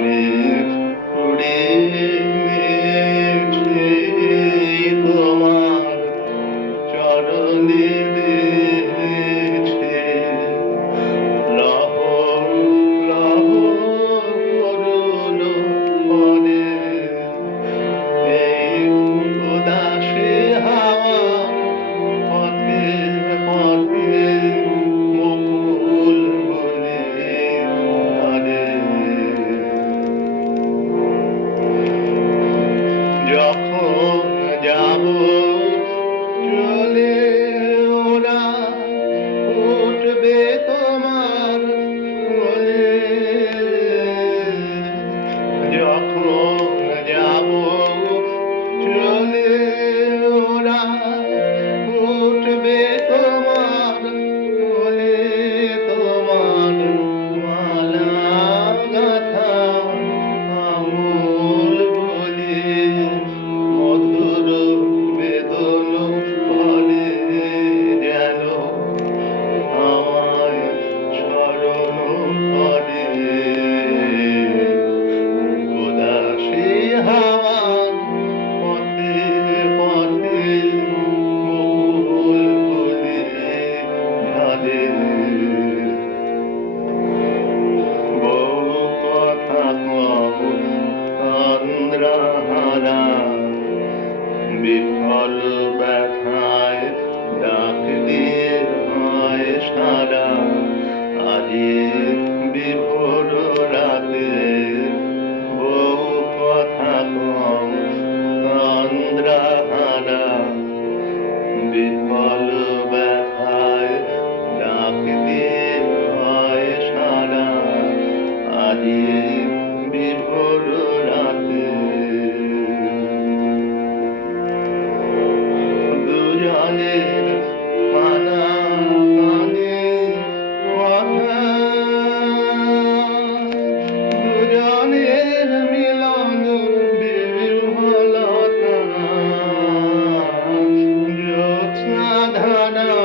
Amen. যাব baby. धन